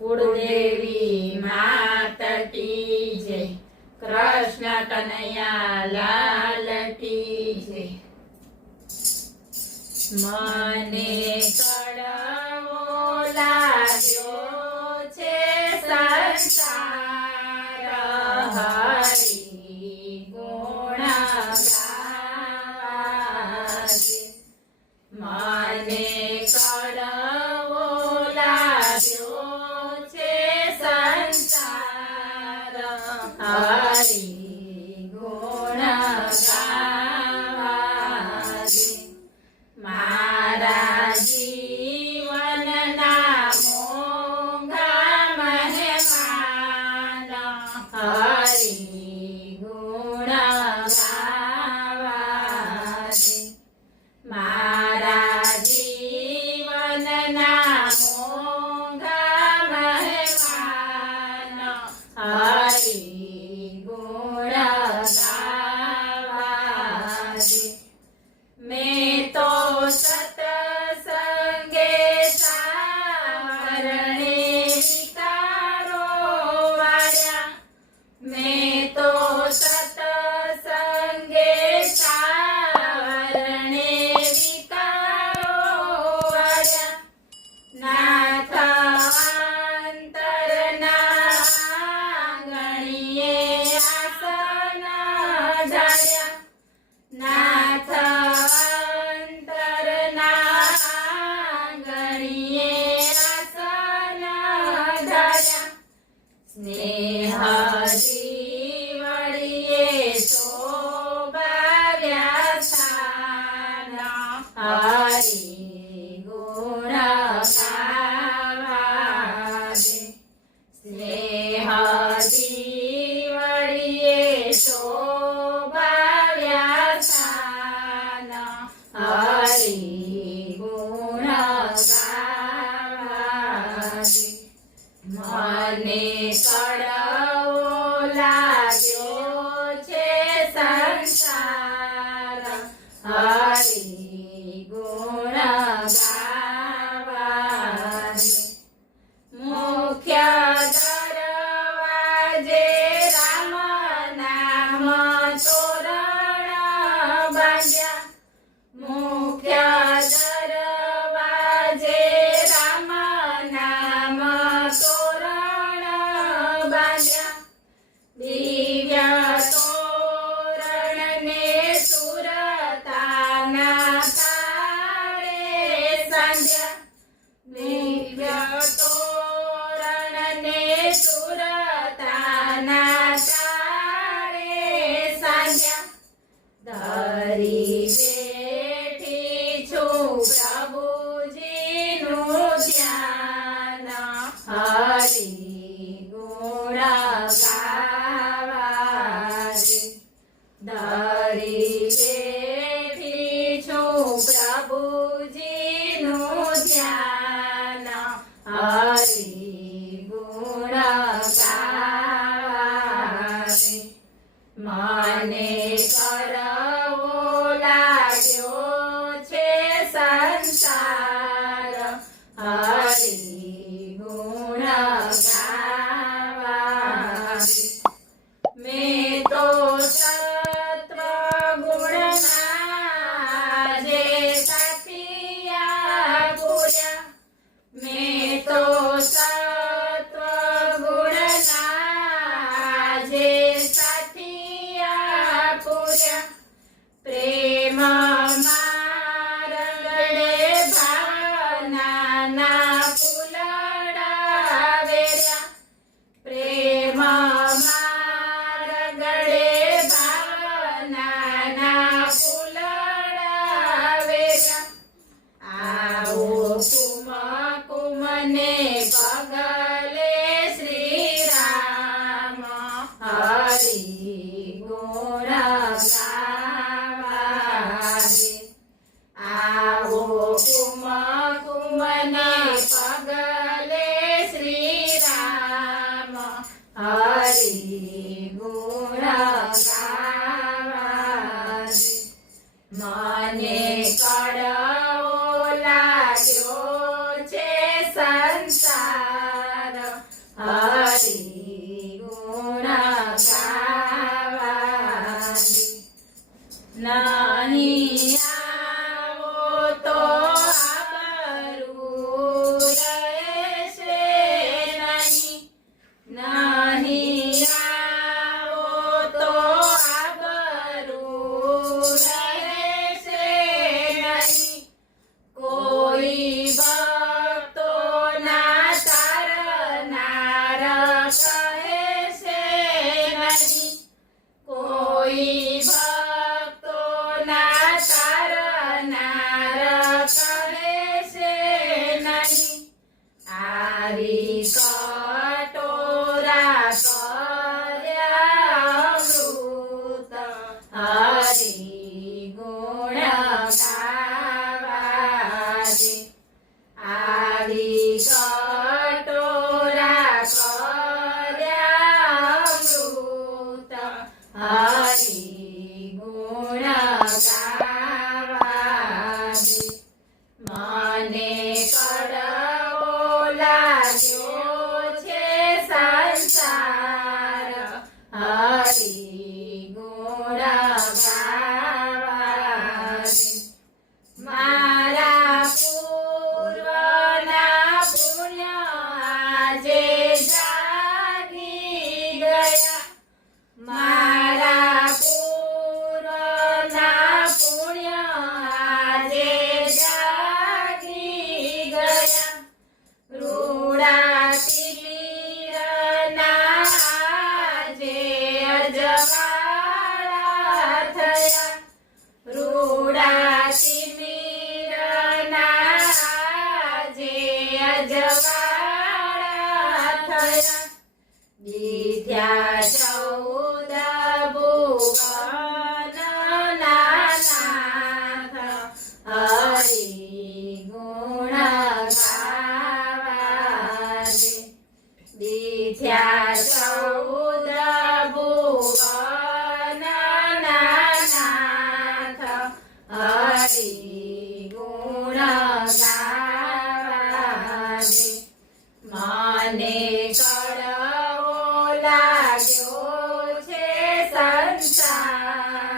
कुलदेवी मात की जय। कृष्ण कन्हैया लाल की जय। मने कड़वो लाग्यो छे संसार हरि गुण गावाजे। मने कड़वो लाग्यो छे संसार हरि गुण गावाजे। मारा जीवनना मोंघा मेहमान हरि गुण गावाजे। मारा जीवनना मोंघा मेहमान हरि गुण गावाजे। मैं तो सत्संगे सावरणे विकारो वाळ्या। मैं तो सत्संगे सावरणे विकारो वाळ्या। नाथ अंतरना आंगणीए आसन ढाळ्या। नाथ अंतरना आंगणीए आसन ढाळ्या। स्नेह जीवळीए शोभाव्या स्थान हरि गुण गावाजे। स्नेह जीवळीए शोभाव्या स्थान हरि गुण गावाजे। मने कड़वो लाग्यो छे संसार हरि गुण गावाजे। मुख्य दरवाजे राम नाम तोरण बांध्या। मुख्य दरवाजे राम नाम तोरण बांध्या। दिव्य तोरण ने सुरताना तारे सांध्या। दिव्य तोरण ने सुरताना तारे सांध्या। धरी बेठी छुं प्रभुजीनुं ध्यान हरि गुण गावाजे। धरी बेठी छुं प्रभुजीनुं ध्यान हरि गुण गावाजे। मने करवो लाग्यो छे संसार हरि गुण गावाजे। मैं तो सत्व गुणना जे साथिया पूर्या। मैं तो सत्व गुणना जे साथिया पूर्या। प्रेम मार्गडे भावनाना फूलड़ा वेर्या। प्रेम मार्गडे भावनाना फूलड़ा वेर्या। आओ कुम कुमने पगले श्री राम हरि गुण गावाजे। आओ कुम कुमने पगले श्री राम हरि गुण गावाजे। मने कड़वो लाग्यो छे संसार રજવાડા થયા દીધ્યા 14 ભુવન નાથ હરિ ગુણ ગાવા રે દીધ્યા 14 ભુવન નાથ હરિ ગુણ ગાવા રે મને કડવો લાગ્યો છે સંસાર